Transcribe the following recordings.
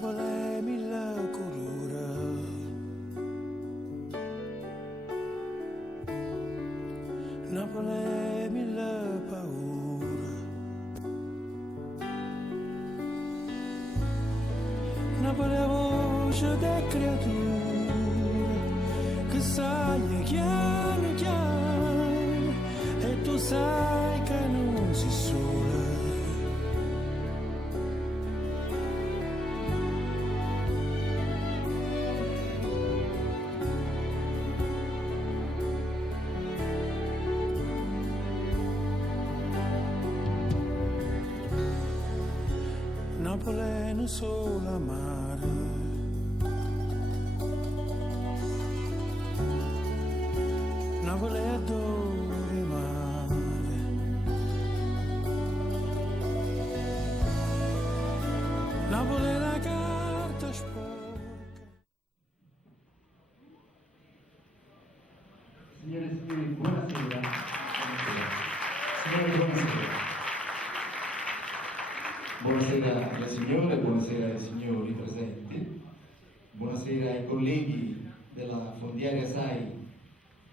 Napoli mille colore, Napoli mille paure, Napoli è voce delle creature che sai chiaro chiaro e tu sai che non si sola. Napoli è un solo mare, Napoli è dove mare, Napoli è la carta sporca. Signore e signori, buonasera. Signore, buonasera. Buonasera alle signore, buonasera ai signori presenti, buonasera ai colleghi della Fondiaria SAI,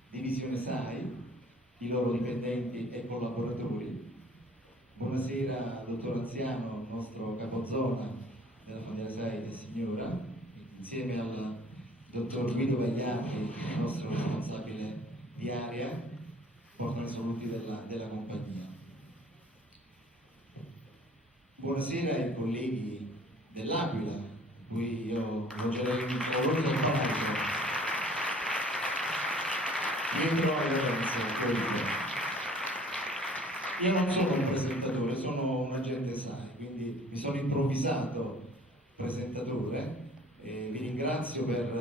Divisione SAI, i loro dipendenti e collaboratori. Buonasera al dottor Anziano, il nostro capozona della Fondiaria SAI del Signora, insieme al dottor Guido Gagliardi, il nostro responsabile di area, portano i saluti della compagnia. Buonasera ai colleghi dell'Aquila, cui io voglierei un lavoro del palazzo. Io non sono un presentatore, sono un agente SAI, quindi mi sono improvvisato presentatore e vi ringrazio per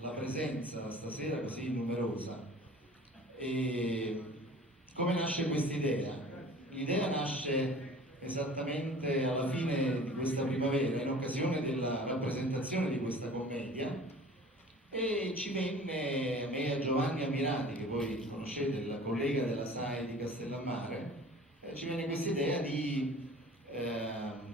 la presenza stasera così numerosa. E come nasce quest'idea? L'idea nasce esattamente alla fine di questa primavera, in occasione della rappresentazione di questa commedia, e ci venne, a me e a Giovanni Ammirati, che voi conoscete, il collega della SAI di Castellammare, ci venne questa idea di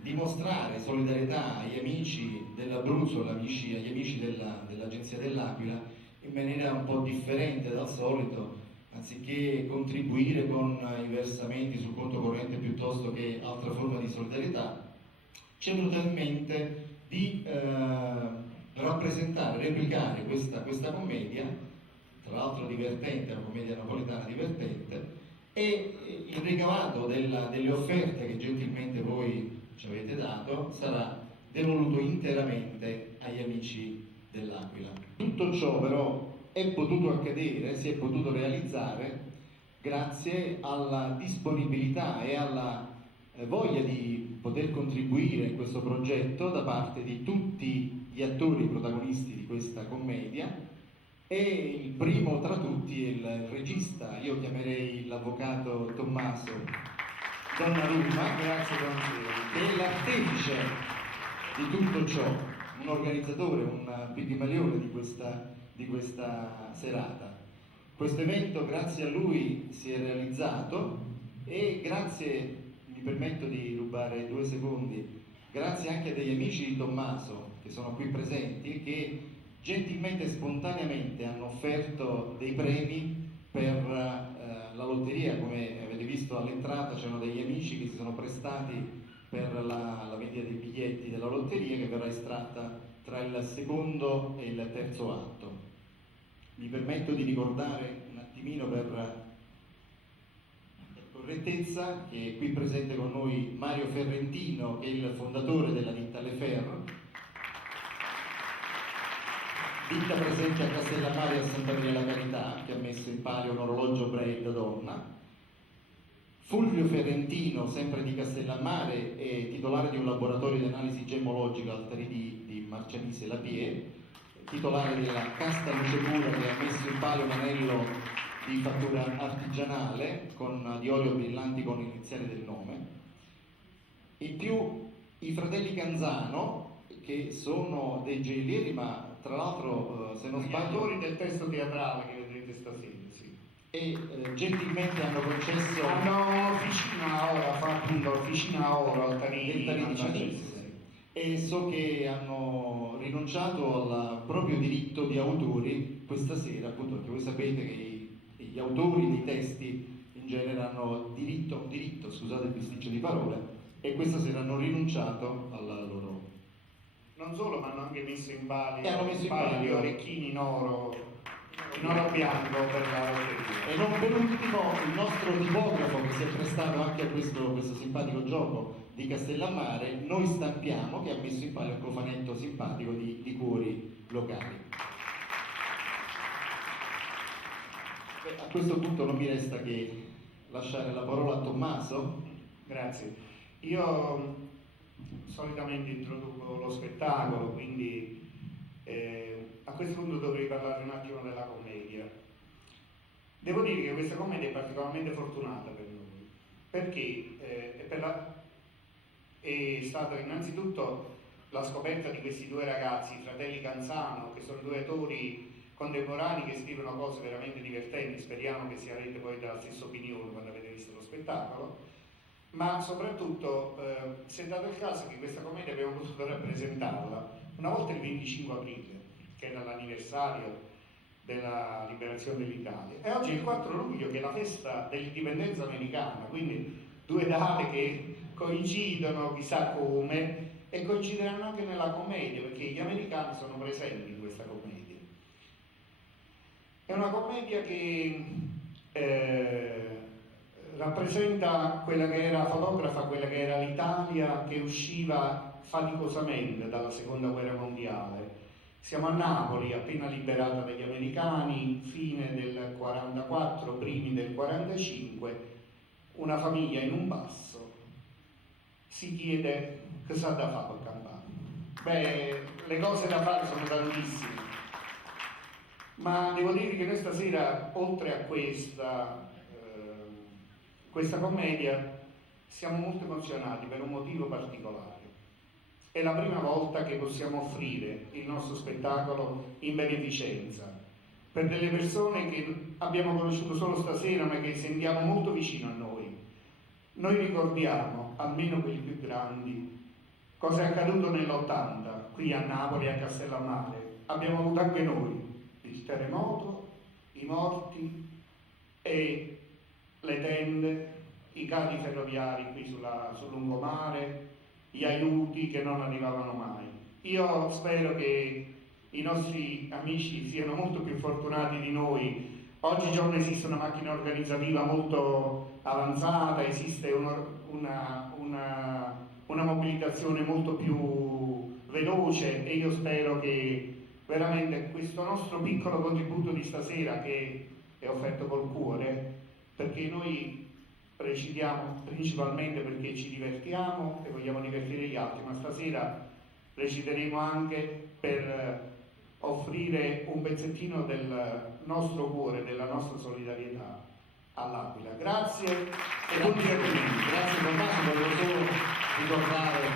dimostrare solidarietà agli amici dell'Abruzzo, agli amici dell'Agenzia dell'Aquila, in maniera un po' differente dal solito. Anziché contribuire con i versamenti sul conto corrente piuttosto che altra forma di solidarietà, ci è venuto in mente di rappresentare, replicare questa commedia, tra l'altro divertente, una commedia napoletana divertente, e il ricavato delle offerte che gentilmente voi ci avete dato sarà devoluto interamente agli amici dell'Aquila. Tutto ciò però è potuto accadere, si è potuto realizzare grazie alla disponibilità e alla voglia di poter contribuire in questo progetto da parte di tutti gli attori protagonisti di questa commedia, e il primo tra tutti è il regista. Io chiamerei l'avvocato Tommaso Donnarumma, grazie che è l'artefice di tutto ciò, un organizzatore, un pigmalione di questa serata. Questo evento, grazie a lui, si è realizzato, e grazie, mi permetto di rubare 2 secondi, grazie anche a degli amici di Tommaso che sono qui presenti e che gentilmente e spontaneamente hanno offerto dei premi per la lotteria. Come avete visto all'entrata c'erano degli amici che si sono prestati per la vendita dei biglietti della lotteria, che verrà estratta tra il secondo e il terzo atto. Mi permetto di ricordare un attimino per correttezza che è qui presente con noi Mario Ferrentino, che è il fondatore della ditta Le Ferro, ditta presente a Castellammare e a Santa Maria della Carità, che ha messo in palio un orologio Braille da donna. Fulvio Ferrentino, sempre di Castellammare, è titolare di un laboratorio di analisi gemmologica al 3D di Marcianise La Pie, titolare della Casta Luce Pura, che ha messo in palio un anello di fattura artigianale di olio brillanti con iniziali del nome. In più i fratelli Canzano, che sono dei gioiellieri, ma tra l'altro se non sbaglio autori del testo teatrale che vedrete stasera, sì. E gentilmente hanno concesso hanno officina ora, fa appunto officina ora al del Tanini Cianese, e so che hanno rinunciato al proprio diritto di autori questa sera, appunto perché voi sapete che gli autori dei testi in genere hanno diritto, scusate il bisticcio di parole, e questa sera hanno rinunciato alla loro... Non solo, ma hanno anche messo in palio E hanno messo in un paio di palio- orecchini in oro bianco per la lotteria. E non per ultimo il nostro tipografo che si è prestato anche a questo simpatico gioco di Castellammare, Noi Stampiamo, che ha messo in palio un cofanetto simpatico di cuori locali. Beh, a questo punto non mi resta che lasciare la parola a Tommaso. Grazie. Io solitamente introduco lo spettacolo, quindi a questo punto dovrei parlare un attimo della commedia. Devo dire che questa commedia è particolarmente fortunata per noi, perché è stata innanzitutto la scoperta di questi due ragazzi, i fratelli Canzano, che sono due autori contemporanei che scrivono cose veramente divertenti. Speriamo che sarete poi della stessa opinione quando avete visto lo spettacolo. Ma soprattutto si è dato il caso che questa commedia abbiamo potuto rappresentarla una volta il 25 aprile, che era l'anniversario della liberazione dell'Italia, e oggi è il 4 luglio, che è la festa dell'indipendenza americana, quindi due date che coincidono chissà come, e coincideranno anche nella commedia, perché gli americani sono presenti in questa commedia. È una commedia che rappresenta quella che era fotografa, quella che era l'Italia che usciva faticosamente dalla seconda guerra mondiale. Siamo a Napoli, appena liberata dagli americani, fine del 44, primi del 45, una famiglia in un passo si chiede cosa ha da fare per campare. Beh, le cose da fare sono tantissime, ma devo dire che noi stasera, oltre a questa commedia, siamo molto emozionati per un motivo particolare. È la prima volta che possiamo offrire il nostro spettacolo in beneficenza per delle persone che abbiamo conosciuto solo stasera, ma che sentiamo molto vicino a noi. Noi ricordiamo, almeno quelli più grandi, cosa è accaduto nell'80 qui a Napoli, a Castellammare. Abbiamo avuto anche noi il terremoto, i morti e le tende, i cavi ferroviari qui sul lungomare, gli aiuti che non arrivavano mai. Io spero che i nostri amici siano molto più fortunati di noi. Oggigiorno esiste una macchina organizzativa molto avanzata, esiste una mobilitazione molto più veloce, e io spero che veramente questo nostro piccolo contributo di stasera, che è offerto col cuore, perché noi recitiamo principalmente perché ci divertiamo e vogliamo divertire gli altri, ma stasera reciteremo anche per offrire un pezzettino del nostro cuore, della nostra solidarietà all'Aquila. Grazie e buon divertimento. Grazie Tommaso, volevo solo ricordare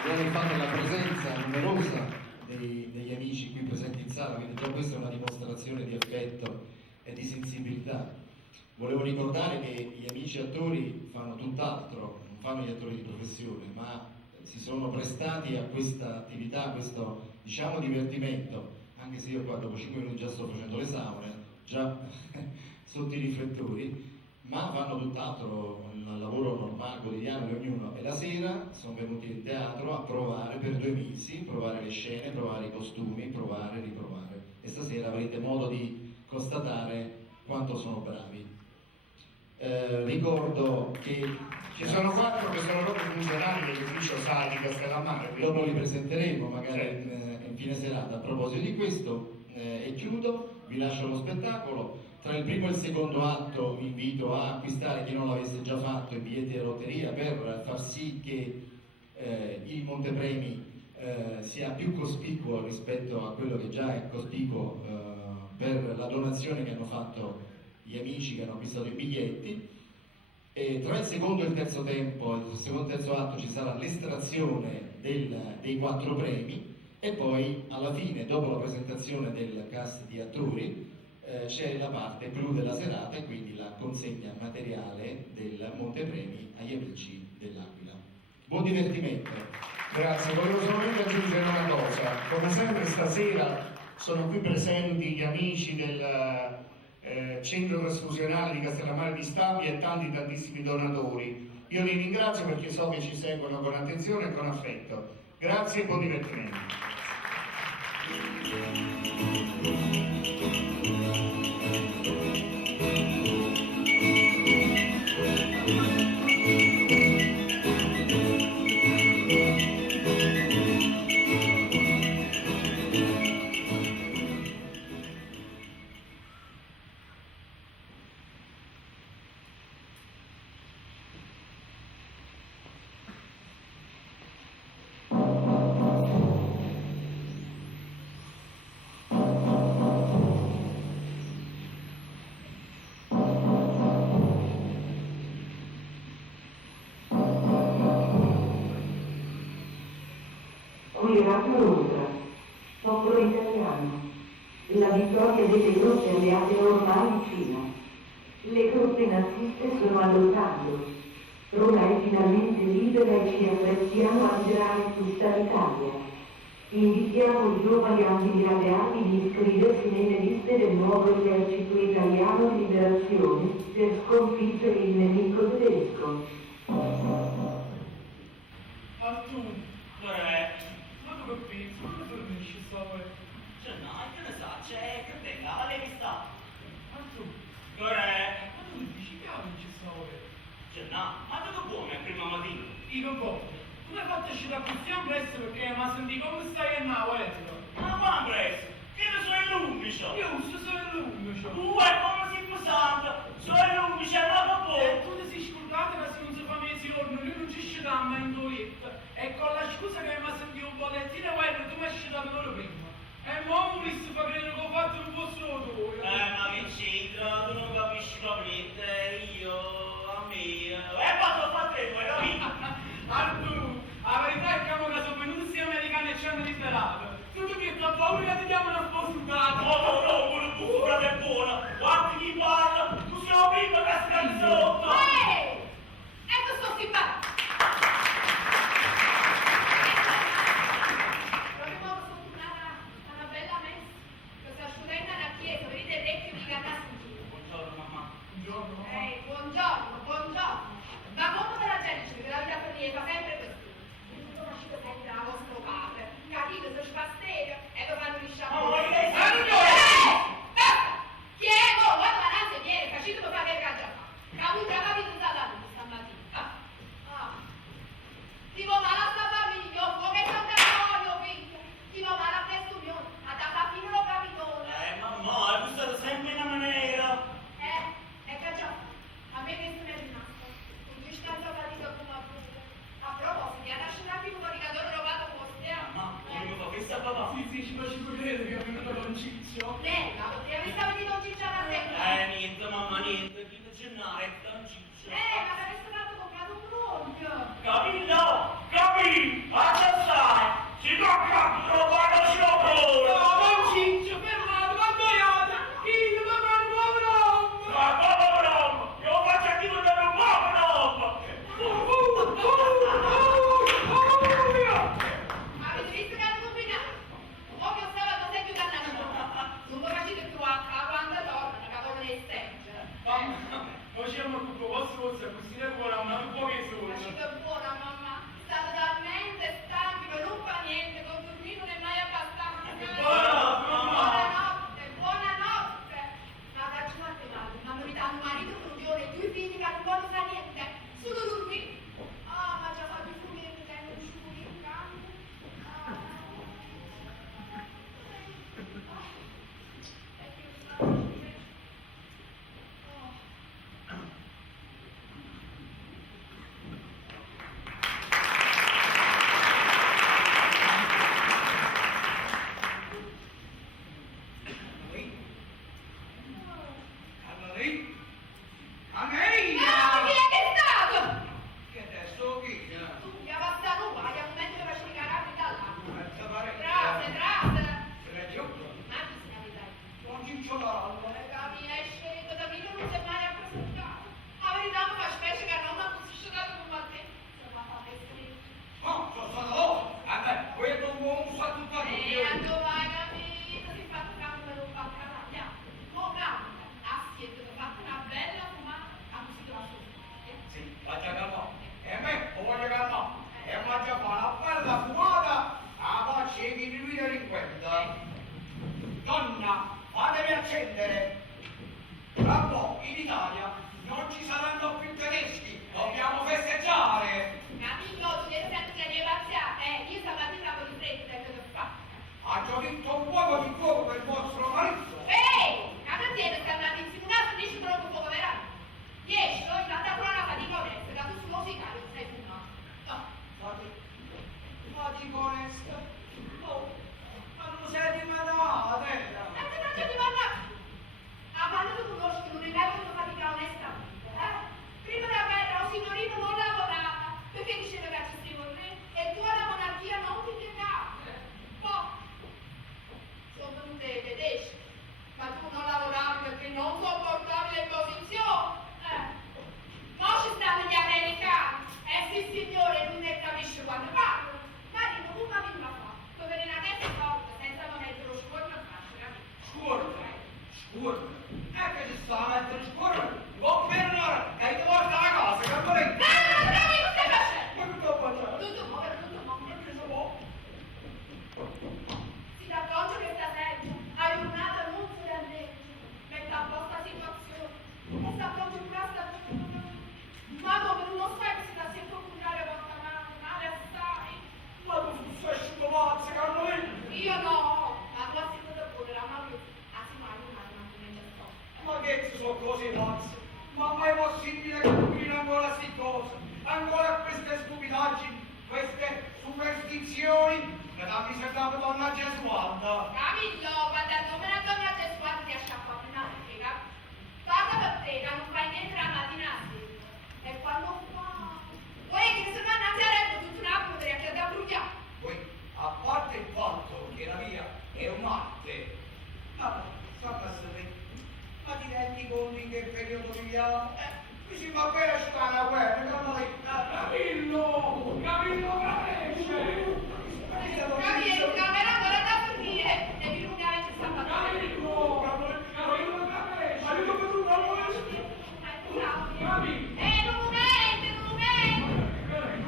abbiamo fatto la presenza numerosa degli amici qui presenti in sala, quindi già questa è una dimostrazione di affetto e di sensibilità. Volevo ricordare che gli amici attori fanno tutt'altro, non fanno gli attori di professione, ma si sono prestati a questa attività, a questo diciamo divertimento, anche se io qua dopo 5 minuti già sto facendo le saune, già sotto i riflettori, ma fanno tutt'altro, un lavoro normale, quotidiano di ognuno, e la sera sono venuti in teatro a provare per 2 mesi, provare le scene, provare i costumi, provare e riprovare, e stasera avrete modo di constatare quanto sono bravi. Ricordo che Ci sono 4 che sono proprio funzionari dell'ufficio SAI di Castellammare. Quindi... dopo li presenteremo magari Certo. in fine serata. A proposito di questo, e chiudo, vi lascio lo spettacolo. Tra il primo e il secondo atto vi invito a acquistare, chi non l'avesse già fatto, i biglietti della lotteria per far sì che il montepremi sia più cospicuo rispetto a quello che già è cospicuo per la donazione che hanno fatto gli amici che hanno acquistato i biglietti. E tra il secondo e il terzo tempo, il secondo e il terzo atto, ci sarà l'estrazione dei 4 premi, e poi alla fine, dopo la presentazione del cast di attori, c'è la parte clou della serata, e quindi la consegna materiale del montepremi agli amici dell'Aquila. Buon divertimento! Grazie, volevo solamente aggiungere una cosa. Come sempre stasera sono qui presenti gli amici del centro trasfusionale di Castellammare di Stabia e tantissimi donatori. Io li ringrazio perché so che ci seguono con attenzione e con affetto. Grazie e buon divertimento. Qui Radio Londra, popolo italiano, la vittoria delle truppe alleate è ormai vicina. Le truppe naziste sono allontando. Roma è finalmente libera e ci apprestiamo a liberare tutta l'Italia. Invitiamo i giovani antimirabeati di iscriversi nelle liste del nuovo esercito italiano di liberazione per sconfiggere il nemico tedesco. Artù, ma tu che pensi? Quando dormisci sopra? Cioè no, che ne sa, c'è che venga, la devi sta. Artù, Corre. ma tu mi dici che non ci sopra? Cioè no, ma tu che buone prima mattina? Dico boh, tu mi hai fatto uscire da questi presto perché mi ha sentito come stai a now, Ma qua presto, che ne sono l'11? Io uso solo l'11. Come si pesante, sono l'11, è una E po'. tu ti sei scordato che se non si fa mesi giorni, lui non ci scende mai in toilette. E con la scusa che mi ha sentito un bollettino, guarda, tu mi hai scedato loro prima. E mo' mi volessi fa credere che ho fatto un po' solo tu. Ma che c'entra, tu non capisci proprio niente, io, a me. E fatto te, vuoi capire? Artù, la verità è che ora sono venuti sia americani e ci hanno liberato. Tu che ho paura che ti chiamano a sposare. No, quello tu, frate è buono. Guardi chi parla, tu siamo prima che stai sotto. Ecco sto simpatico! Proprio poco sono tornata a una bella messa, che sto asciugando alla chiesa, vedete il vecchio di Gatassi in giro. Buongiorno mamma. Buongiorno. Buongiorno, buongiorno. Ma come te la gente dice che la vita per lì fa sempre così? Tutto nascito sempre dalla vostra padre, capito? Se ci fa stega e lo fanno lisciare. Ma vuoi che Basta! Chi è? Oh, guarda l'avanza e viene, facito per fare il caggiato. Capito stamattina. Tipo male a sta famiglia, come sta un carbonio, figlio. Tipo male a questo mio, a da fine lo capitone. Mamma, tu stai sempre in una maniera. È caggiato. A me questo mi è rimasto. Un distanza fatica come a pure. A proposito, ti ha lasciato il comunicatore robato con stiamo. Mamma, come fa questa papà? Sì, ci faccio vedere che è venuto Don Ciccio. Lei, ma poteva stare di non cicciare a te. Niente, mamma, niente. Quinto gennaio, non ciccio. Ma che avesse fatto comprato un bronchio. Capito? Capì? Accettare! Si tocca! Trovare lo sciopero! No, Don Ciccio, fermato, abboiate! Il papà non povero! Ma povero! Io faccio anche tu da un povero! Avete visto che hanno combinato? Mo' che sabato sei più dannato. Non lo facete più a quando tornano, che vogliono estendere. Mamma, noi ci abbiamo tutto vostro, così ne vuole un po' che solo. Facete buona, mamma. signori, che da mi serve donna Gesualda. Camillo, quando è come una donna sessuale ti asciappa prima di te, guarda per te, che non fai niente la mattina a sera. E quando fa... Poi che se vanno a Viaretto tutto un attimo per che da bruciare. Poi, a parte il fatto che la mia è un'arte, ma ma ti rendi conto in che periodo viviamo? Qui si va bene a stare a guerra, che non Camillo, cresce! Camillo, camera ancora da finire. Devi lungare ci sta facendo. Camillo, cresce! Ma io dove tu non vuoi? Camillo! Non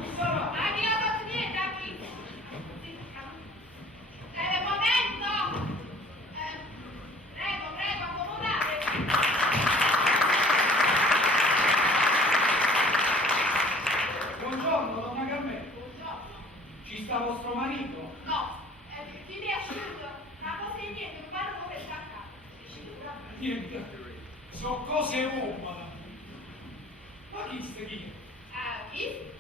Non sarà! ma chi ha fatto niente a qui? Momento! Prego, accomodare. Buongiorno, donna Carmela. Buongiorno. Ci sta vostro marito? No, chi mi è asciutto? Una cosa di niente, non vado come staccato. Niente. So cose umane. Ma chi sta chi? Chi?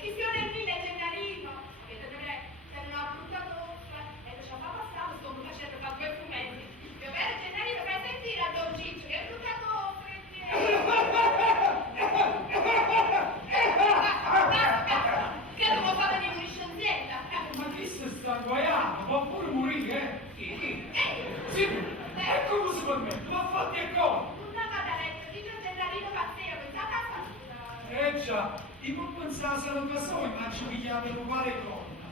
Chi si nel mille Gennarino. Se non ha brutta toffa, e lascia fa passare, sto facendo per due fumetti. Mio vero Gennarino, fai sentire a Don Ciccio, che brutta toffa, che devo fare di una scenzietta? Ma chi si sta guaiando? Può pure morire, Chi? Sì, e come si permette? Ma fatti a cosa? Una vada a letto, dice Gennarino Cazzero, pensate a fare. Già, io non pensavo se lo casò, ma ci pigliate uguale donna.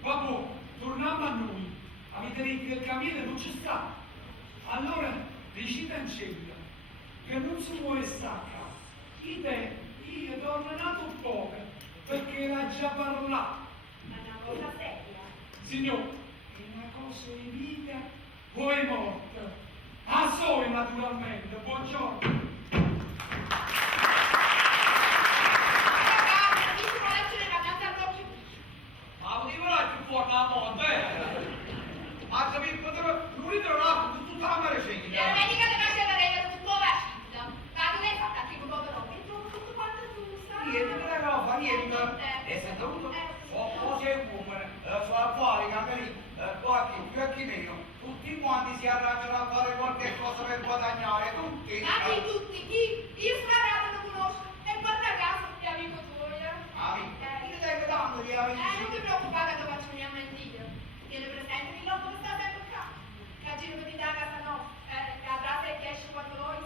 Vabbè, torniamo a noi. Avete detto che il camino non ci sta. Allora, decida in scelta, che non si vuole stare. Io tornato poco, perché l'ha già parlato. Ma è una cosa seria. Signore, è una cosa di vita o è morta? Ah, so, naturalmente. Buongiorno. Ma potevo là più fuori la moto, Ma se mi potevo... Lui trovato tutta la merecita. La domenica ti faceva vedere tutto vacillo. Ma tu l'hai fatta qui con povero? Mi trovo tutto quanto giusto. Niente, non è roba, niente. E se dovuto... Ho cose umane, su affari, camerini, qualche più e chi meno. Tutti quanti si arrangiano a fare qualche cosa per guadagnare, tutti. Ma chi tutti? Chi? Io Sfarato lo conosco. E guarda caso, è amico tuo. Amico, io tengo tanto di amici. Non ti preoccupare che faccio mia mentire. Tieni presente il loco che sta sempre qua. Che a giro di da casa nostra. Che avrà se che esce quando noi.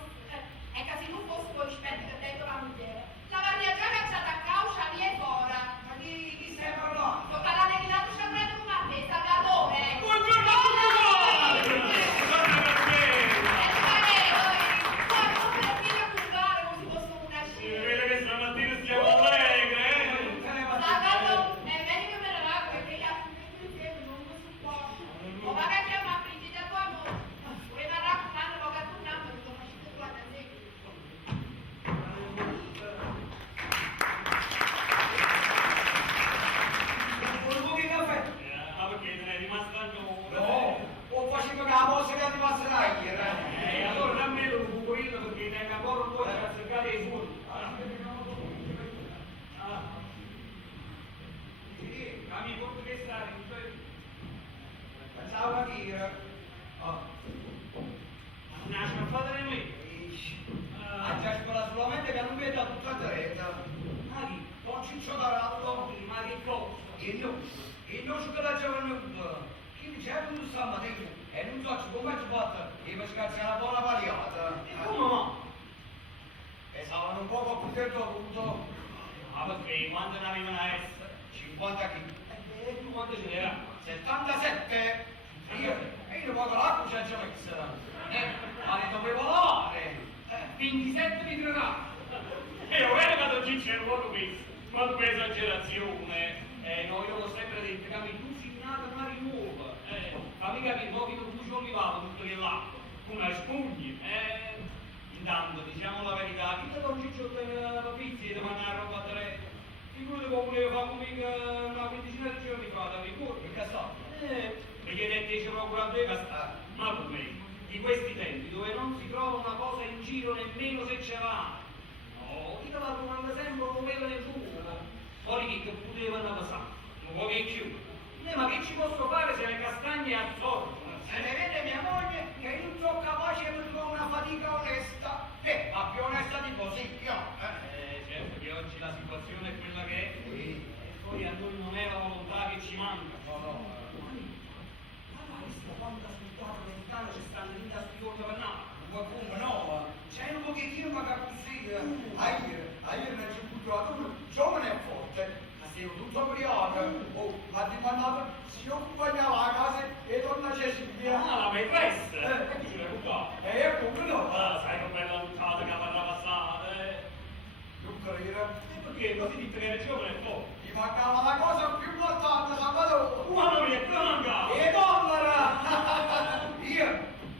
E che se non fosse poi spenti che detto la moglie. La varia già cacciata a causa lì e fuori. Ma chi stai parlando? Tocca la negrata c'è preso un martè, salvatore. Buongiorno a Vede che stamattina stiamo allegri, Salvatore, è meglio che me ne vado perché io insieme non mi supporto. O magari chiamo a Brigida tua amore. Vuoi parlare con Anna, lo che tu non mi sto facendo tua da seguito. Un po' di caffè? Ma perché te ne è rimasta ancora? No, ho facendo che la mossa che ti passerà ieri. Allora dammi lo cucurino perché ne è ancora un po' a cercare i furti. Sì, Amico, che stai? pensavo a dire. Una scappata di me. Ha già sparato solamente che non vede tutta la treta. Ma chi? Con Ciccio Tarallo. Ma che cosa? Il nostro che la giovane chi diceva non stamattina e non so come ci fatto e mi scazzi una buona variata. Come no? Pesavano un poco più del dovuto. Ma perché quando ne avevano a essere? 50 kg. E tu quanto ce n'era? 77. Io poco l'acqua c'è già messa. Ma ne dovevo lavare. 27 di granata. E lo vero che Don Ciccio è un po' questo. Ma tu esagerazione. No, io l'ho sempre detto, capi, tu sei nato a mare nuova. Fammi capire, mo che tu ci olivavo tutto quell'acqua. Una spugna. Intanto, diciamo la verità, chi te Don Ciccio la pizza e ti mangia una roba a tre? Figurati come volevo fare come una quindicina di giorni fa, da ricordo. Che cazzo? Perché te ci procurando i castani. Ma come? Di questi tempi dove non si trova una cosa in giro nemmeno se ce l'ha. No, io la trovando sempre come quella nel culo. Poi che potevano passare. un po' di più. Ma che ci posso fare se le castagne assorbono? Se ne vede mia moglie che io sono capace di fare una fatica onesta. Ma più onesta di così, io. Certo che oggi la situazione è quella che è. Sì. E poi a noi non è la volontà che ci manca. No. Ma visto quanto ascoltato americano ci stanno lì da spiegare per no? Come no? C'è un pochettino ma così. Ieri ne c'è buttato uno giovane e forte. Siamo tutto ubriaco. Ma ti mandato si accompagnava a casa e torna Cecilia. La maîtresse! Che ce l'hai buttata? Come no? Sai che bella buttata che avrà passata, Non credo. E perché così dite che era giovane e forte? Gli mancava la cosa più importante, Salvatore. Mamma mia, che mancava? E dollaro! Io,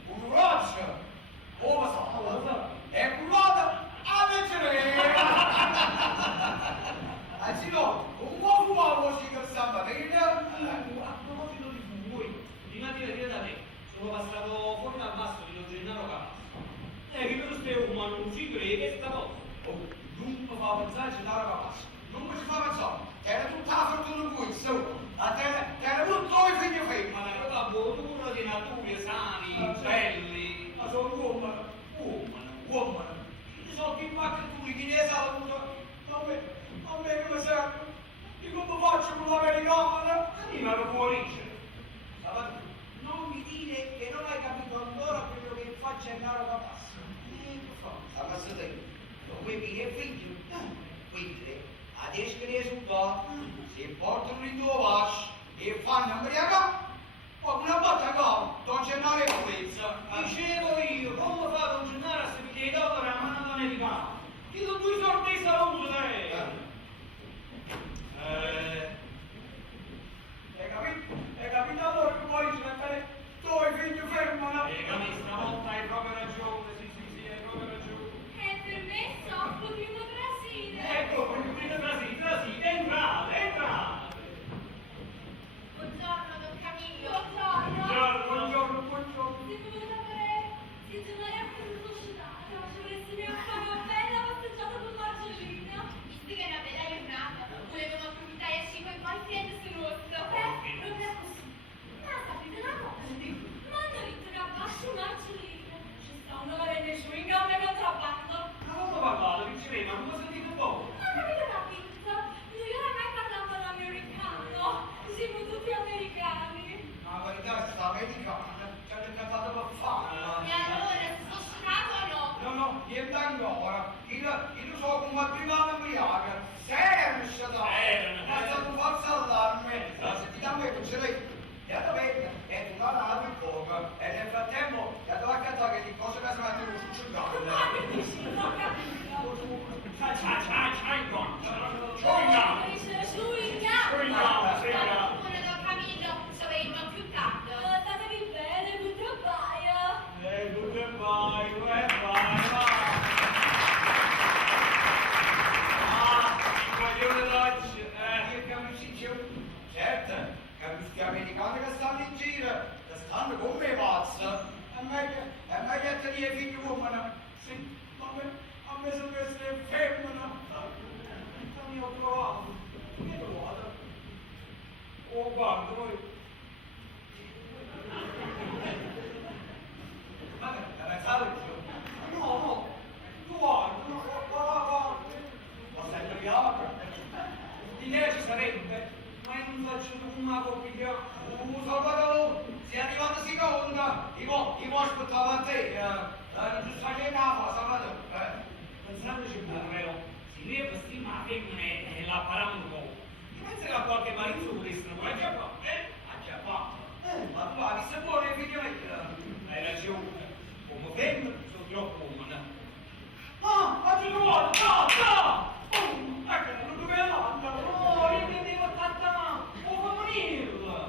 un roccio, come so, è curata a leggere! Anzi no, un po' fuoco si che stamattina. A proposito di fumori, prima di venire da me, sono passato fuori dal masso di Don Gennaro Cavazzo. Che per te ma non ci crede che sta cosa. Non mi fa pensare a Gennaro Cavazzo. Non mi ci fa pensare. Era tutta la fortuna questo. A te era tutto i figli femmine. Ma la buona di nature sani, belli. Ma sono uomini. Sono più macchiatori che ne salutano. A me come serve? Di come faccio con l'americana? Ma lo può rincere. Non mi dire che non hai capito ancora quello che fa Gennaro Cavazzo. A questo tempo, come viene il figlio, quindi adesso che risultato, si portano in due vasci e fanno ambriacare, poi una botta a capo, Don Gennaro e purezza. Dicevo io, come fa Don Gennaro a sapere i dollari a mano d'americano? Ti do 2 soldi di saluto, Hai capito allora che poi ci mettere due figli fermano? Stavolta hai proprio ragione, sì, hai proprio ragione. È permesso? Potremmo trasire. Ecco, potete trasite, entrate. Buongiorno, Don Camillo. Buongiorno. Si è venuta per sistemare a questa società. Ci vorresti mi fare una bella passeggiata con Marcellina. Visto che è una bella giornata, volevamo approfittare a 5 e poi siete sul rosso. Proprio così. Ma sapete una cosa? Ma hanno detto che abbascio Marcellina. Ci stanno avendo i suoi inganni contrabbando. Ma come parlate, vincere, ma come sentite voi? Ma non avete capito? Io non ho mai parlato all'americano. Siamo tutti americani. Ma la verità è sta americana, ci hanno cantato per farla. E allora, si sono sciurato o no? No, niente ancora. Io so come prima embriaca. Serge, dai. Ma è stato un falso allarme. Sentite a me, non ce l'hai. E allora è tutta la il coca. E nel frattempo, è andato a cantare che di cose che si mettono sul cervello. Ma che dici? Non ho capito. C'hai con. Chewing gum. Sì. Buona Don Camillo, ci avremo più tardi. Statevi bene, goodbye. Goodbye, coglione d'oggi, Io capisco, certo, capisco americani che stanno in giro, che stanno come pazzi. È meglio tenere i figli uomini. Sì, a me sembra essere femmina. Non io ho trovato. Che lo guarda? Oh, guarda, voi. Ma che pensate? No, tu guarda, guarda. Ho sempre piato. Di lei ci sarebbe, ma io non faccio una coppia. Salvatore, sei arrivato seconda, io aspettavo a te. Non ci sta che fa, Salvatore. Pensandoci pure, si deve stima la femmina e la parando un po'. Pensa che a qualche marito volesse non già qua, già qua. Ma tu hai visto buone figlio mio? Hai ragione, come femmina sono troppo umana. Ah, oggi trovato, no! Ecco, non dove andare? Oh, io intendevo tanta, come venirla.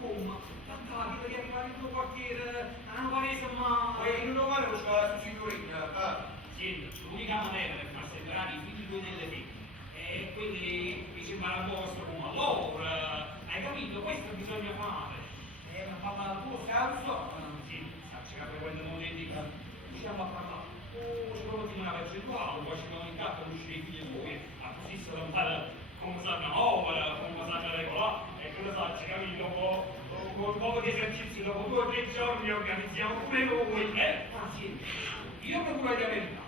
Come? Tanta la vita di arrivare in tuo quartiere, a non parese ma... Non lo conosco la signorina. Sì, l'unica maniera per far sembrare i figli due delle figlie è quelli che ci imparano un po' come allora. Hai capito? Questo bisogna fare. Ma tu scalzo? Sì, c'è per quelle momenti che riusciamo a parlare. Ci proviamo una percentuale, poi ci vanno in capo a uscire i figli voi, a così se lo fare come sanno ora, come sanno le cose. faccia, capito? Con un po' di esercizio, dopo 2 o 3 giorni organizziamo pure noi, Ah, sì. Io procuro di americani.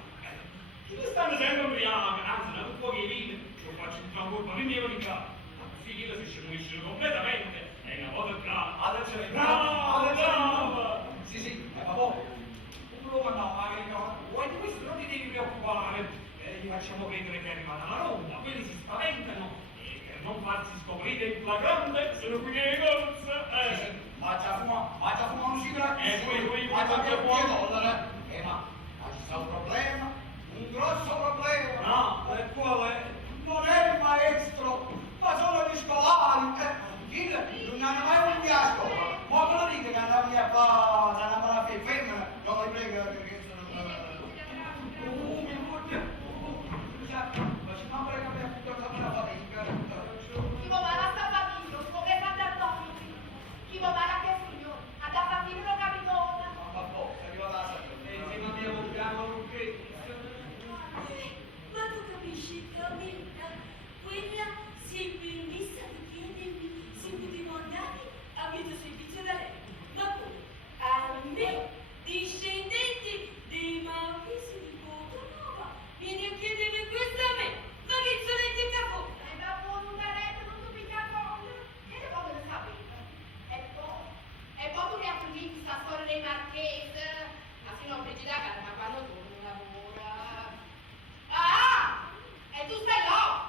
Ci stanno sempre ubriachi, anzi, da un po' che vive, lo faccio tutta una colpa mia di capo. Ma figlio si scemuisce completamente, è una volta brava. Attenzione, Brava! Sì, ma poi, un uomo no, magari no. Vuoi di questo non ti devi preoccupare, gli facciamo credere che è arrivata la ronda, quelli si spaventano e per non farsi scoprire il flagrante sono qui che corsa. Ma già fumo un sigaretto. Poi, Ma già più $10. Ma ci sta un problema, un grosso problema. No, e quale? Non è il maestro, ma sono gli scolari. Non hanno mai un via a scuola. Ma me lo dico che andava via qua, se andava la femmina, non li prego perché sono... mi muoio. Scusate, ma ci fa pure cambiare tutta la fatica. Chi va male a Salvatino, come fa da dormire? Chi va male a che signore? A da Salvatino non capitona. Ma boh, è arrivata la stagione. Insieme a me compriamo Lucchetti. Ma tu capisci, Carolina? Quella si è permessa di chiedermi se potevo andare a vedere servizio da lei. Ma come? A me, discendente dei marchesi di Portonova, vieni a chiedermi questo a me? Ma che insolente capo! E da buon un taretto non tu picca colla. E le voglio lo sapere. E poi tu mi approfiti questa storia dei marchesi. Ma se no, Brigida ma quando tu non lavora. Ah! E tu stai là!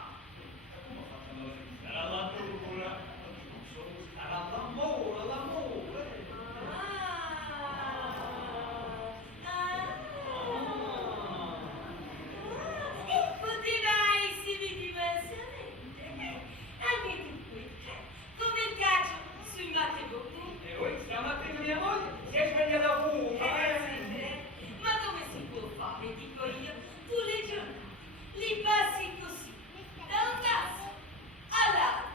Sarà la natura, sarà l'amore, l'amore. E poteva essere diversamente. Anche tu qui, come il calcio sui matrimoni. E voi stamattina mia moglie si è svegliata pure. Ma come si può fare, dico io? Tu le giornate li passi così, da un tasto all'altro.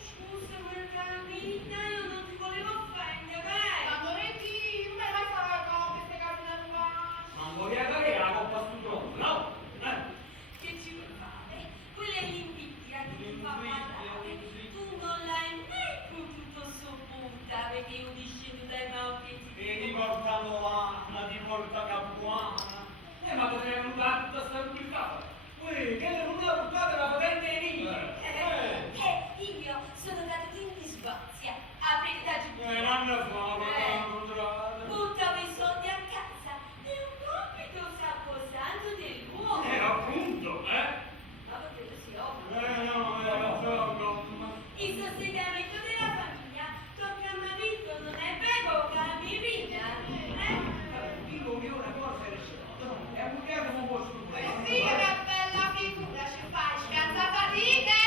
Scusa, quel Carolina, io non ti volevo offendere. Amoretti, non me mai fare queste cose da rubare. Ma non vorrei che la coppa sul tronco, no? Che ci vuoi fare? Quella è l'invidia che ti fa parlare. Tu non l'hai mai potuto sopportare che io discendo dai marchetti. E ti porta Milana, ti porta Capuana. Ma potrei annulare tutta sta rubricata. Uè, che non la buttata la potente mia. Io sono caduto in disgrazia a pentaggi. L'anno fa, ma Buttavo i soldi a casa. È un compito sacrosanto dell'uomo. appunto, Ma perché lo si offre? No. Il sostentamento della famiglia tocca a marito, non è vero, Carolina? Dico che una cosa è risolta, è un piano un po' stupido. Sì, che bella figura ci fai, scansata dite!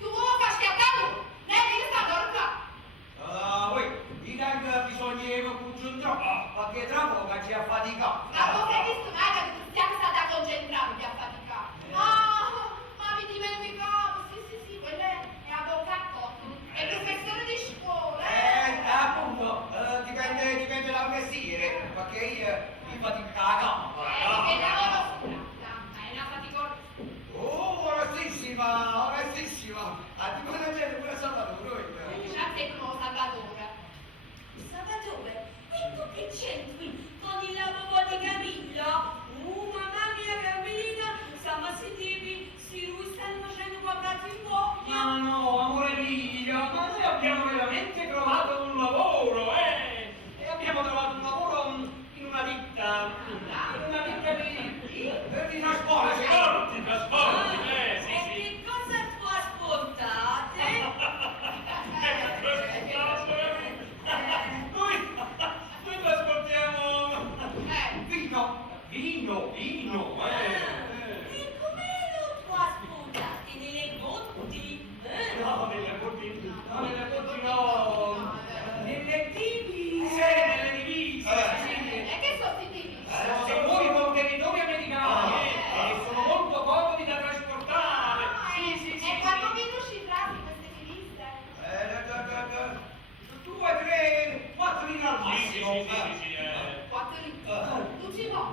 Tu fai schiattato! Lei mi sta dormendo! Voi, in anche bisogna concentrare, perché tra poco ci affaticato. Ma tu sei visto mai che siamo stati a concentrare di affaticare? Ma mi dimenticavo, sì, quello è avvocato, è professore di scuola. Appunto, dipende dal mestiere, perché io mi fatico la gamba. Che lavoro si tratta? È una faticona. Oh, onestissima, a ti conoscete pure Salvatore. Già te come Salvatore. Salvatore, e tu che c'entri con il lavoro di Camillo? Mamma mia, Carolina, siamo sentiti, sì, lui stanno facendo qualcosa in voglia. Ma no, amore mio, ma noi abbiamo veramente trovato un lavoro, E abbiamo trovato un lavoro in una ditta Di trasporti. trasporti, sì. E che cosa trasportate? Noi trasportiamo Vino. E come lo trasportate? Nelle botti? No, nelle botti no. Nelle divise. Nelle divise, sì. E che sostitutivi? Se voi contenitori americani sono molto comodi da trasportare. Sì. E quando mi usciranno queste divise? 2, 3, 4 vino al massimo. Sì. Quattro litri. Tu ci vuoi?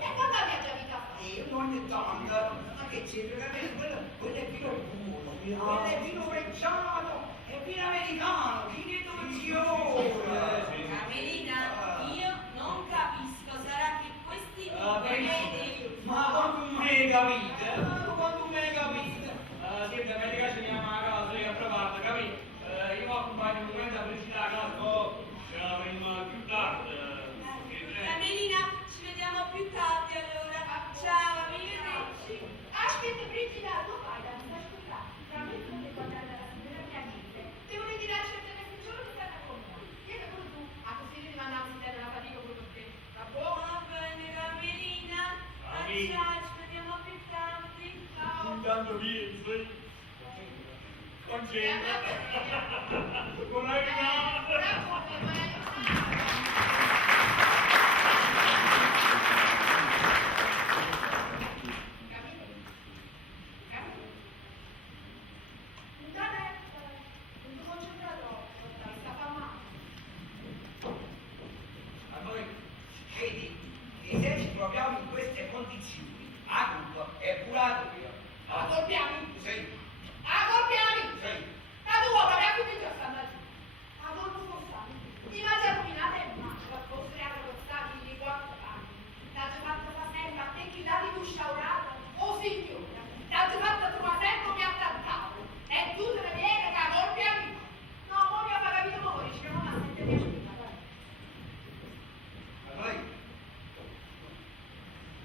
E quando viaggiavi da fare? E ogni tanto, ma che c'è? Quello è vino puro, quello è vino reggiano, e vino americano, Carmelina, io non capisco, sarà che questi vedi... Ma quando me capite? Quando me capite? Senti, a me ci andiamo a casa, lei a provare, capite? Io mi accompagno un momento a Brigida a casa, poi ce la avremo più tardi. Carmelina, ci vediamo più tardi allora. Ciao, arrivederci. Aspetta, Brigida, tu vai, mi ascoltare. Tra me tu devi guardare dalla signora mia amica. Devo ritirare certe questi giorni che stanno con noi. Vieni pure tu, a così ti mandiamo si terra la fatica pure per te. Va buono? Va bene, Carmelina. Ciao, ci vediamo più tardi. Ciao. Intanto vieni, sei. Concenta. Buona giornata. Vedi, e se ci troviamo in queste condizioni, appunto, è curato io. A colpiami? Sì, A colpiami? sì. La tua proprio a cui già stanno giù. A colpo fossati. Ti mangi a rovinare e mangia, fosse a rovinare di 4 anni. T'ha fatto fa sempre a te chi dà di tu sciaurata, o signora. T'ha fatto trovare sempre che ha trattato. E tu te ne vieni che a colpiami? No, mo mi ha capito mo, dice che non ha sentito piaciuta, dai.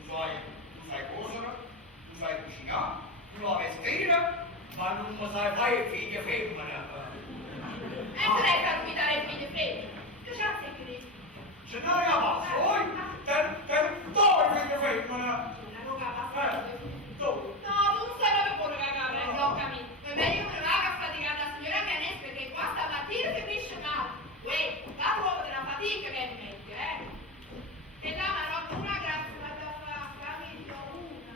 Allora, tu sai cuocere, tu sai cucinare, tu la vestire, ma non mi sai fare figlie femmine. E te l'hai per guidare il figlio freddo. Che c'ha sei che Ce n'è una pazza, poi, te due figlie femmine. La roba passa. Dove? No, tu non sai dove vuole cagare, non capito. È meglio che vada a faticare la signora Canese perché qua stamattina si finisce male. Uè, la prova della fatica che è meglio, E là mi ha rotto una grazia da fare, capito? Una.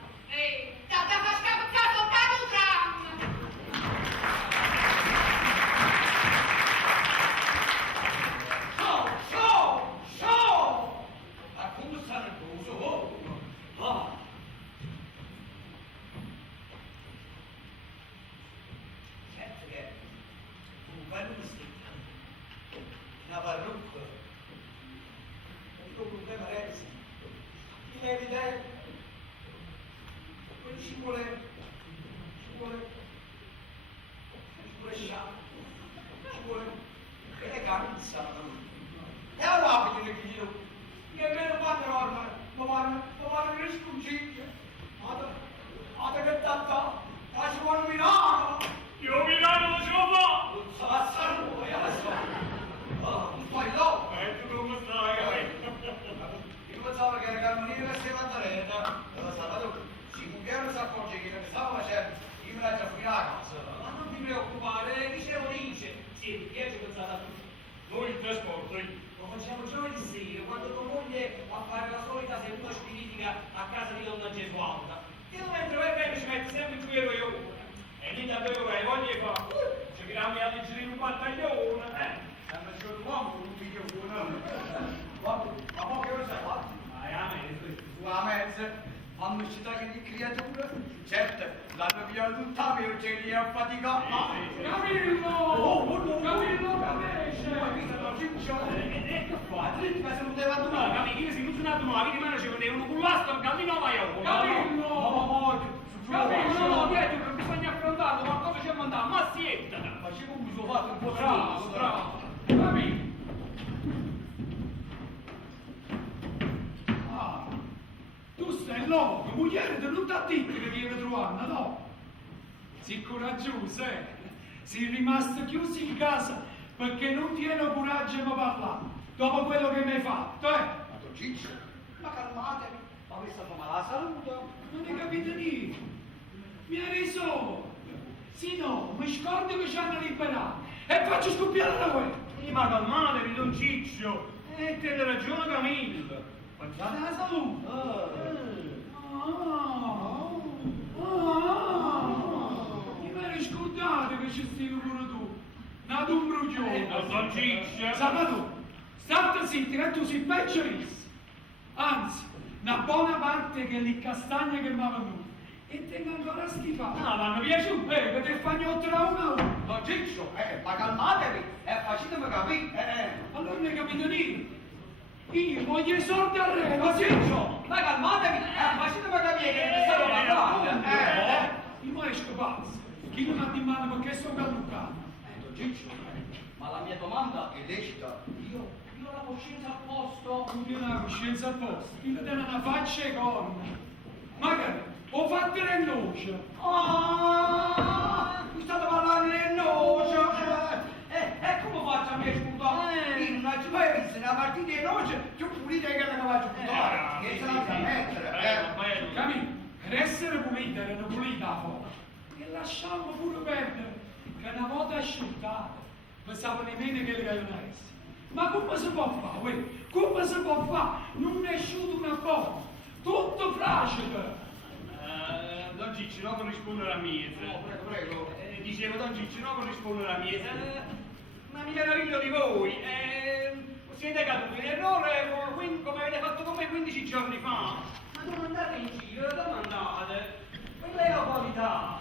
Da far scappare soltanto un tram. Show! Ma come stanno il coso? Ah! Certo che un bello vestito, una parrucca, dico con me Maresi, mi levi lei, poi ci vuole sciame, ci vuole eleganza, e allora mi dice che nemmeno quando mi vanno le scongitte, ma che tanta, ma ci vuole Milano! Io Milano non ce lo fa! Non so la salute, adesso. Non fai là. Tu come stai? Io pensavo che era Carmelina che si mandaretta. Sabato si mucchiano si accorge che ne stava facendo. Io me la già fuori a casa. Ma non ti preoccupare, dicevo dice. Sì, io ci ho pensato a tutto. Noi il trasporto, Lo facciamo giovedì sera, quando tua moglie va a fare la solita seduta spiritica a casa di donna Gesualda. io mentre vai bene ci metti sempre giù ore. E lì davvero hai voglia di fare. Ci tiriamo a leggere in un battaglione. Stanno giocando uomo con un figlio buono. Ma mo che ora sei fatto? Vai a me, Sulla mezza, fanno città che gli creature. Certo, l'hanno via tutta la virginia a faticare. Camillo! Camillo, capisce? Che fa? Ma se non deve No, andare. capi, si funzionato no, vedi mano ci vedevano con l'astro, Gallino vai a Camillo! Capisci? No, dietro che bisogna affrontarlo, qualcosa ci ha mandato, ma sietta! Ma ci ho fatto un po' Bravo, bravo! Camillo! Ah, tu sei loco, moglie non ti ha detto che viene trovando, no? Sei coraggioso, sei rimasto chiuso in casa perché non tieni coraggio di parlare, dopo quello che mi hai fatto, Ma tu Ciccio, ma calmatevi, ma vi sta male la salute? Non ne capite niente. Mi hai reso. Sì, no, mi scordo che ci hanno liberato e faccio scoppiare la guerra. Ma calmatevi, Don Ciccio! Tenete ragione, Camillo! Pensate alla salute. Mi eri scordato che ci stai pure tu. Nato un brucione. Don Ciccio! Sabato, state zitti che tu sei peggio riso. Anzi, una buona parte che le castagne che mi ha venuto. E tengo ancora stifato. Ah, vanno piaciuti! Che te fanno 8 a 1. Ma Ciccio, ma calmatevi. facetemi capire, Allora ne capito niente. Io voglio i soldi a re, Ma Ciccio, ma calmatevi, facetemi capire che ne stiamo parlando, Io ma esco pazzo. Chi non ha di mano perché sto callucando? Don Ciccio, ma la mia domanda è lecita. Io ho la coscienza a posto. Tu tieni la coscienza a posto. Io ti una faccia e corna. Magari ho fatto le noce. Mi state parlando di noce. E come faccio a me sputare? Io non ho mai visto una partita di noce più pulita che la faccio sputare. Che se la sa mettere, Capito? Per essere pulita erano pulita la foto. E lasciamo pure perdere. Che una volta asciutta, pensavano di meno che le caionesse. Ma come si può fare? Uè? Come si può fare? Non è asciutto una foto. Tutto fracico. Don Ciccio, non corrispondere a mie. No, prego. Dicevo, Don Ciccio, non corrispondere a mie. Ma mi meraviglio di voi. Siete caduti in errore come avete fatto con me 15 giorni fa. Ma domandate in giro, domandate. Quella è la qualità.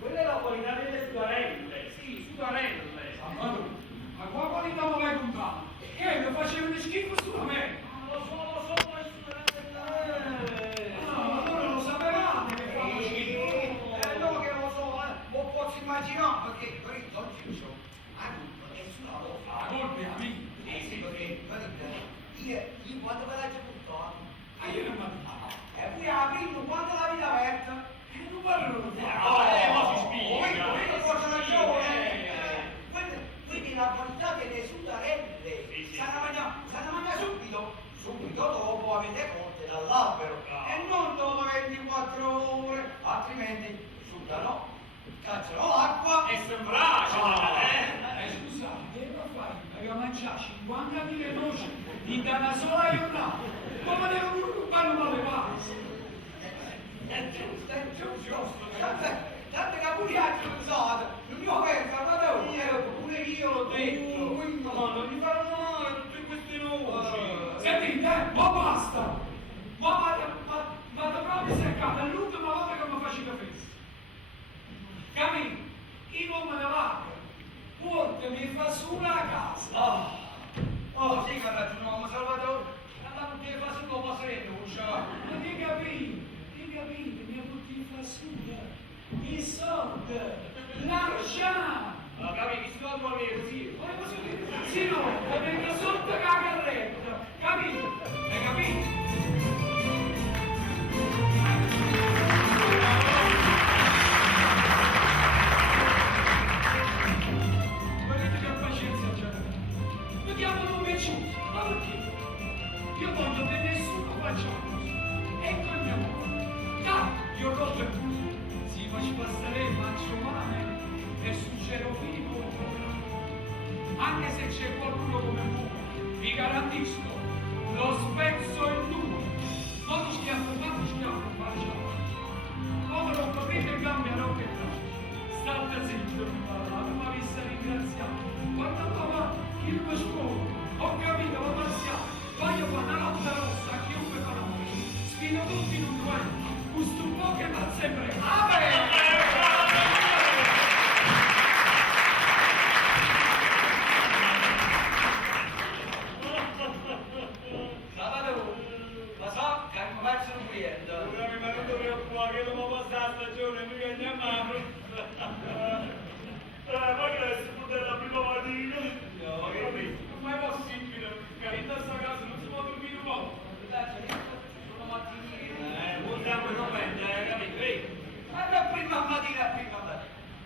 Quella è la qualità delle sudarelle. Sì, sudarelle. Ma qua qualità lo vai contare? Che mi facevano schifo su a me? Lo so, le sudarelle. Allora lo sapevate che fanno schifo? No, che lo so, non posso immaginare perché Don Ciccio ha tutto, nessuna cosa. La colpa è a me. Sì, perché, guardate, io quando ve l'ho buttato? Io non mi E poi la prima, quando l'avete aperta? non parlo di Ma si spiega. Voi forse ragione. Quindi la qualità delle sudarelle s'hanno mangiato subito dopo avete corte dall'albero e non dopo 24 ore, altrimenti sudano, cacciano l'acqua E sembrace. Scusate, che devo fare? Devo mangiare 50.000 noci in una sola giornata. Come devo pure rubare un male pazzo? È giusto. Tanto che pure altri usate, non io penso, guarda pure io l'ho detto. Ma non gli farò male tutte queste noci. Sentite, ma basta! Ma vado proprio seccato, è l'ultima volta che mi faccio questo. Capito? Io non me ne vado. Porta mi fa su la casa. Sì che ha ragione, ma Salvatore, andiamo tutti a fare dopo seduccia. Ma ti capite, mi butti in fassura. I soldi, l'argent. Ma capi, chi si va a dormire così? Ma è così? Sì, no, vengo sotto la carretta. Capito? Hai capito? Guardate che pazienza c'è. Vediamo dove è giusto. Ma perché? Io voglio che nessuno faccia così. Ecco il mio modo. Tanto, io ho rotto il culo. Si ci passerei, faccio male e succederò fino anche se c'è qualcuno come voi, vi garantisco, lo spezzo in due. Quando schiaffo, facciamo. Come lo capite cambia rocca e braccia. State zitto, mi parlate, ma vi sta ringraziando. Guardando avanti, il mio scuolo, ho capito, ma passiamo. Voglio fare una lotta rossa a chiunque conosce. Sfido tutti in un duello, gusto un po' che va sempre. Ma so che mi faccio un cliente. Ma non ti preoccupare, che dopo passa la stagione noi andiamo a poi adesso pure la prima mattina. Ma che capito? Ma è possibile? Che in questa casa non si può dormire un po'. Sono mattiniere. Non siamo in capito? Ma da prima mattina.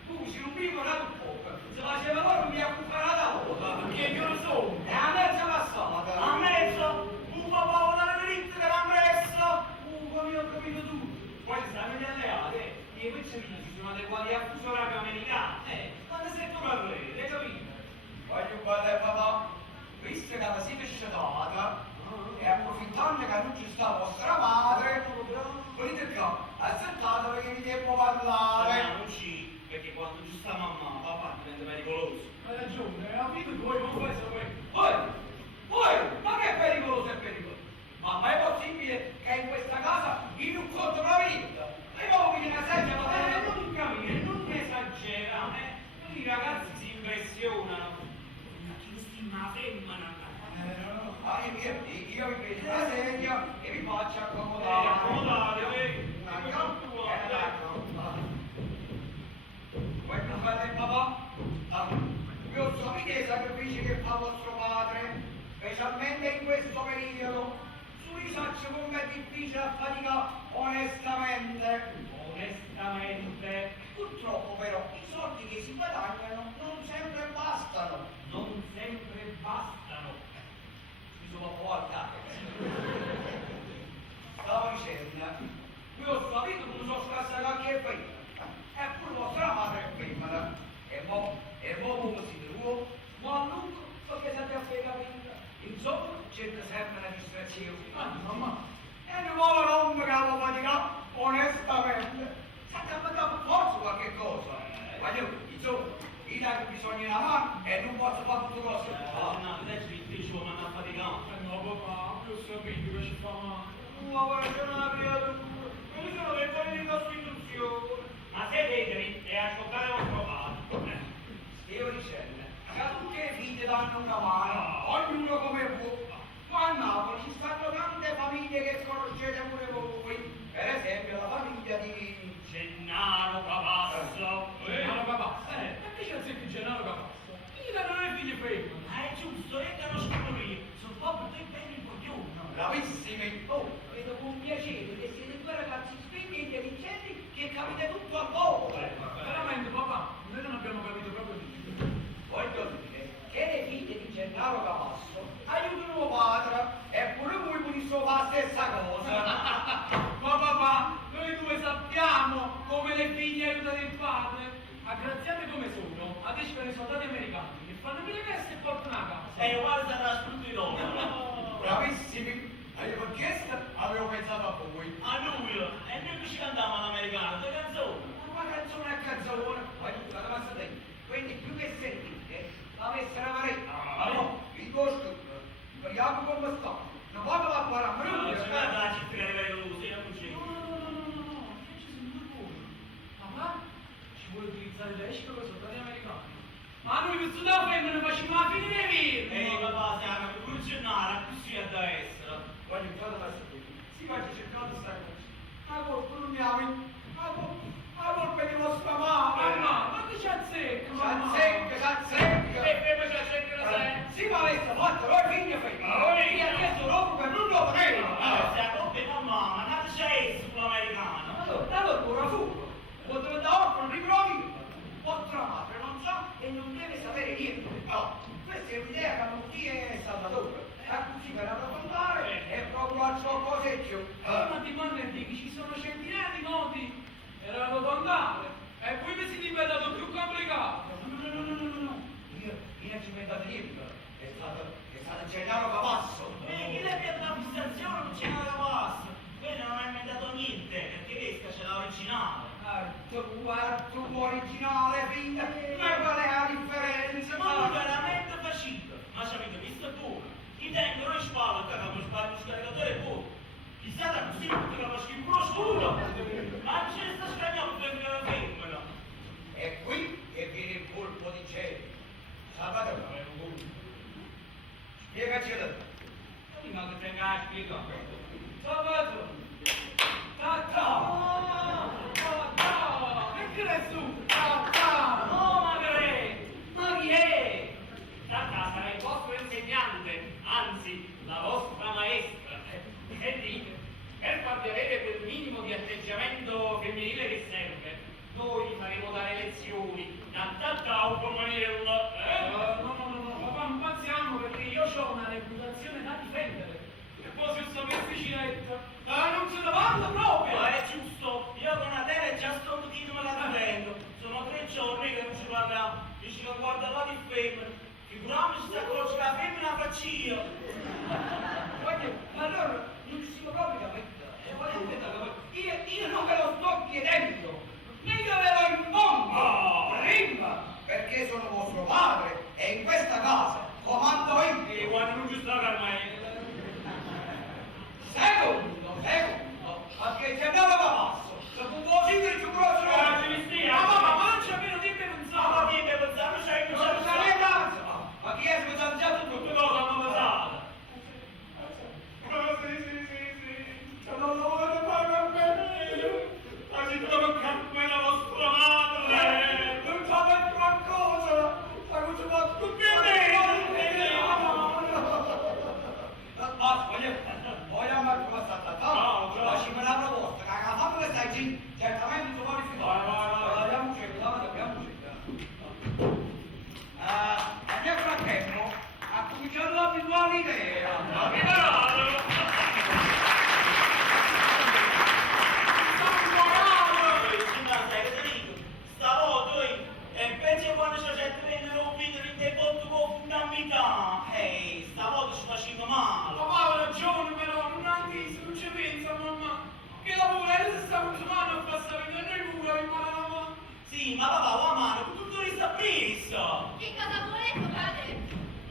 Tu si un primo era un po'. Se faceva loro mi accupava da volta. Perché io lo so. E a mezza passata. A mezzo? Un papà dalla dritta che l'ha preso. Come ho capito tu. Poi ci stanno gli alleati. E poi ci sono adeguati a fuso orario americano. Quando sei tu a re, hai capito? Voglio guardare papà. Visto che la siete scelata e approfittando che non ci sta vostra madre, volete qua, aspettate perché vi devo parlare. Non ci, perché quando ci sta mamma, papà diventa pericoloso. Hai ragione, alla fine tu non fai sapere. Voi, ma che pericoloso è pericoloso? Ma è possibile che in questa casa in un conto provincia? E non vi una sedia, ma Non capire, non esagera, I ragazzi si impressionano. chi stima la femmina. Io mi prendo la sedia e mi faccio accomodare. Accomodare, Un attimo, e l'altro. Vuoi più fare papà? Io so i sacrifici che fa vostro padre, specialmente in questo periodo. Su risaccio come è difficile a fatica onestamente. Onestamente. Purtroppo però i soldi che si guadagnano non sempre bastano. Non sempre bastano. Mi sono guardate. Stavo dicendo, io ho sapito come sono scassato che è femmina. Eppure vostra madre è femmina. E mo come si trova? Ma a lungo perché siete a capita. Insomma, cerca sempre una distrazione. Mamma. E non vuole non mi capo fatica, onestamente. State a mandare forza qualche cosa. Voglio, insomma, io che bisogna una mano e non posso fare tutto cose. No, adesso ti dicevo, ma non affaticamo. No papà, io ho sapito che ci fa male. Ma guarda una creatura, non mi sono detto di costituzione. Ma sedetevi e ascoltate vostro padre. Stavo dicendo, che tutte le figlie danno una mano, ognuno come può. Qua a Napoli ci stanno tante famiglie che conoscete pure voi. Per esempio la famiglia di Gennaro Cavasso. Gennaro Cavasso? Perché c'è sempre Gennaro Cavasso? Io non è figlio femmina. Ma è giusto, è che non scopo io. Sono proprio dei belli coglioni. bravissimi. Oh, vedo con piacere che siete due ragazzi svegli e intelligenti che capite tutto a poco. Veramente papà, noi non abbiamo capito proprio niente. Voglio dire che le figlie di Gennaro Cavasso aiutano mio padre, eppure voi potete fare la stessa cosa. Ma papà, noi due sappiamo come le figlie aiutano il padre. Aggraziate come sono, adesso per i soldati americani che fanno mille feste e portano a casa. E uguale sarà tutto di loro. Bravissimi, avevo chiesto, avevo pensato a voi. A lui, e noi che ci cantiamo all'americano, due canzoni. Ma canzone a canzone, aiutate a sapere. Quindi più che sentite, la messa la farete. No, il costo, speriamo come sta. Non vado a fare a me. Guarda la città che arriva in luce, non c'è. No, che ci sono due cose. Papà, ci vuole utilizzare l'esco per i soldati americani. Ma noi che studiamo femmine facciamo la fine dei Ehi virgoli. papà, siamo pure Gennaro, così a destra. Voglio fare la sapere. Si faccia cercare di stare così. Ma colpa non mi ami. Ma colpa di vostra madre. Mamma, ma che ci azzecca, mamma? S'azzecca. E poi ci azzecca la sera. Sì, ma avesse fatto noi figli femmine. Io adesso dopo per non dopo nero. Se a coppia e con mamma, non c'è sull'americano. Allora ora fu. Potrò da orfano riprovi. Vostra madre non sa e non deve sapere niente. No, questa è un'idea che hanno chi è Salvatore. A così per arrotondare è proprio a ciò cosecchio. Ma ti mannetti che ci sono centinaia di modi per arrotondare. E poi vi siete inventato più complicato. No. Io non ci ho inventato niente. È stato Gennaro Cavasso. Chi le abbia una fissazione non c'è nada passa. Quello non ha inventato niente, perché questa c'è l'originale. Tu originale, figlia. Ma qual è la differenza? Ma lui veramente facile. Ma ci avete visto pure? Chi tengono in spalla, che hanno sparato il scaricatore pure. Chissà da così tutto che va schifo scuro. Ma ce ne sta scagliando per la femmina. E qui che viene il colpo di cielo. Salvatore, spiegaci da te. Prima che tenga a spiegare. Salvatore! E che ne su? Oh, ma chi è? Tata sarà il vostro insegnante, anzi, la vostra maestra. E dite, per farvi avere quel minimo di atteggiamento femminile che serve, noi vi faremo dare lezioni da Tatao Comanella. No, papà, non paziamo perché io ho una reputazione da difendere. E poi se sapessi Cinetta, non se ne parla proprio! Ma è giusto, io con la terra già sto pochino me la difendo. Sono 3 giorni che non ci parliamo. Dici che guarda la di femmina. Figuriamoci se accorge che la femmina faccio io. Voglio, allora, non ci siamo proprio capito. Io non ve lo sto chiedendo, meglio ve lo impongo. Prima, perché sono vostro padre e in questa casa comando io. E guarda, non ci sta calma. Secondo, perché Gennaro Cavasso, se fu così per più grosso Ma non c'è meno di Ma pensare! dite, pensate, c'è non c'è niente. Ma chi è che un'idea. Ma che parole! Sai che ti dico? Stavolta e pensi quando c'è gente venne un video in te conto con fondamentale. Ehi, stavolta ci facendo male. Papà ha ragione però, non anche se non ci pensa mamma. Che lavoro, se sta consumando a passare per noi pure, rimane la mano. Sì, ma papà, la mano, con tutto questo appresso. Che cosa vuole tuo padre?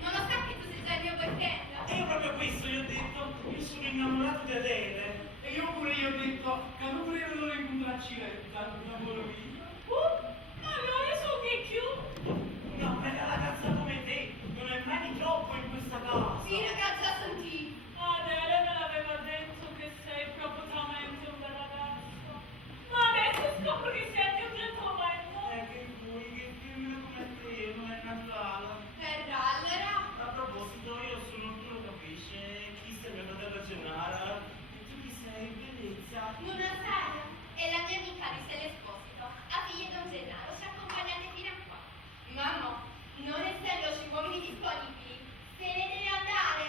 Non lo sa che tu sei già il mio boyfriend? E io proprio questo gli ho detto, io sono innamorato di te. E io pure gli ho detto che non pure io devo incontrarci letta, lavoro mio. Allora so che più? No, ma una ragazza come te non è mai di troppo in questa casa. Sì, ragazzi, la sentì. Adele me l'aveva detto che sei proprio talmente un bel ragazzo. Ma adesso scopro che sei anche un gentleman. Che vuoi, che femmina come te non è naturale. Verrà allora. A proposito, io sono, tu lo capisci, chi sei mio fratello Gennaro? E tu chi sei, bellezza? Luna Sara è la mia amica Alice L'Esposito, a figlia Don Gennaro, ci accompagnate fino a qua. Mamma, non essendoci uomini disponibili, se ne deve andare.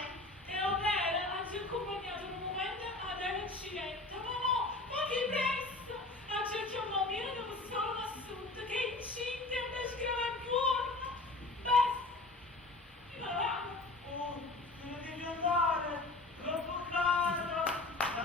E Adele ha già accompagnato un momento Adele Cinetta. Ma che presto! Ha già chiamato mia devo stare una assunta che è incinta e mi scrive buono. Beh, io la amo. Oh, te ne devi andare, troppo caro. La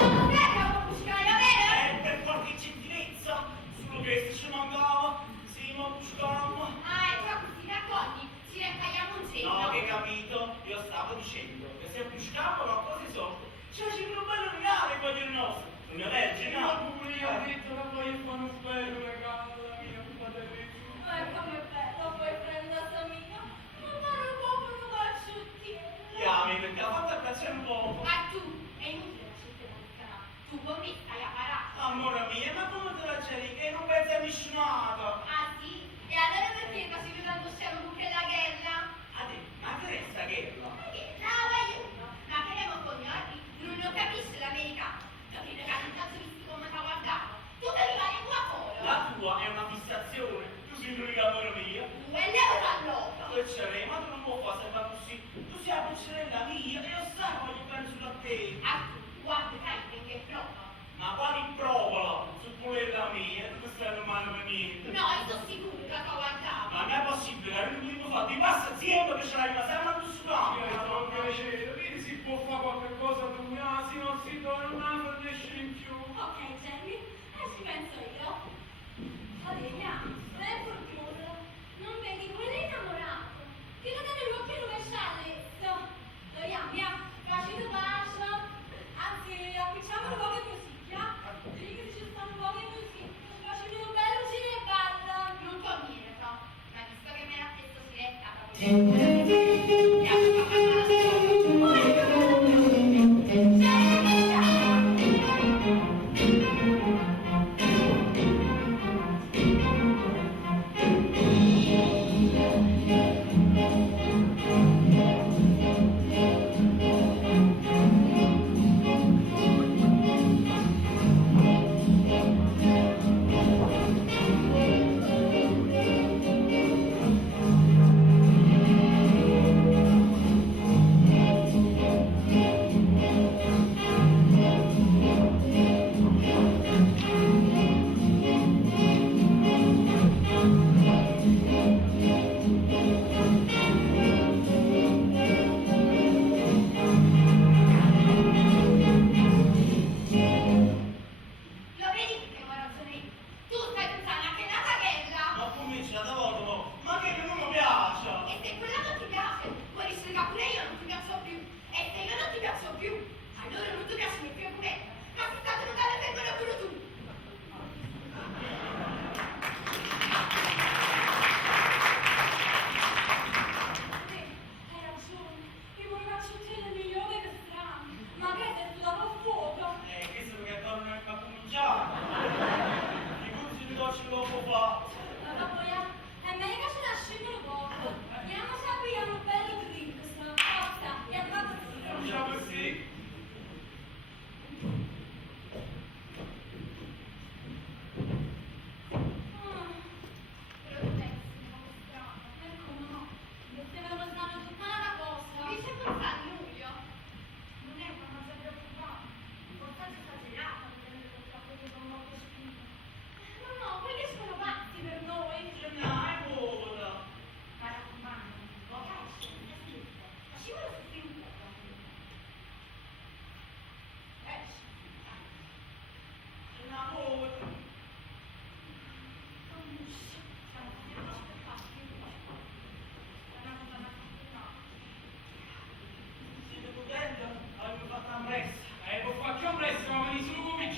Oh, prego, buscare la vera? per qualche gentilezza, solo questo ci mancava. Sì, ma buscammo. Ah, e proprio si racconti, ci raccagliamo un cenno. No, che capito? Io stavo dicendo che se buscammo qualcosa di sorte, ci facciamo un bello regalo in quel nostro. Una vergine, Io no? pure gli ho detto che voglio fare un bello regalo alla mia fratelletto. Come bello, puoi prendere la mia. Ma non proprio non faccio Chiami, perché la fatta piacere un po'. Ma tu, è inutile la scelta musicale. Tu con me stai a parare. Amore mio, ma come te la c'eri che non pensi a missionato? Ah sì? E allora perché facevi tanto scemo con quella ghella? Ma che resta quella? Ma che? Brava io! Ma che ne cognati? Non lo capisce l'americano. Capite che non cazzo visti come ti guardavo? Tu te li vai qua fuori. La tua è una fissazione, tu sei l'unica amore mia. E leva dall'occhio. Tu c'eri, ma tu non puoi fare sempre così. Tu sei la cuccinella mia e io sai che voglio bene sulla te. Ah, guarda, sai che prova. Ma quali provola su quella mia? Tu stai normale per niente. No, io sono sicuro che ti guardavo. Ma non è possibile, che non fa? Ti passa azienda che ce l'hai, ma sei una tussulana. Io un piacere, vedi si può fare qualche cosa tu, ah sì, non si può, non ha per nessuno in più. Ok, Jenny, ci penso io. Adelia, è fortuna. Non vedi quello innamorato. Che non deve l'occhio rovesciare. Via, facci tu bacio. Anzi, appicciamo un po' che musica. Devi che ci stanno un po' che musica. Ci facciamo un bello giro e balla. Non conviene, no? Ma visto che me l'ha chiesto Siletta,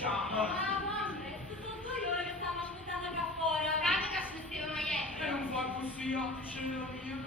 diciamo. Ma mamma, sono 2 ore che stanno aspettando qua fuori. Guarda che ci vestivano ieri. E non fa così, c'è la mia.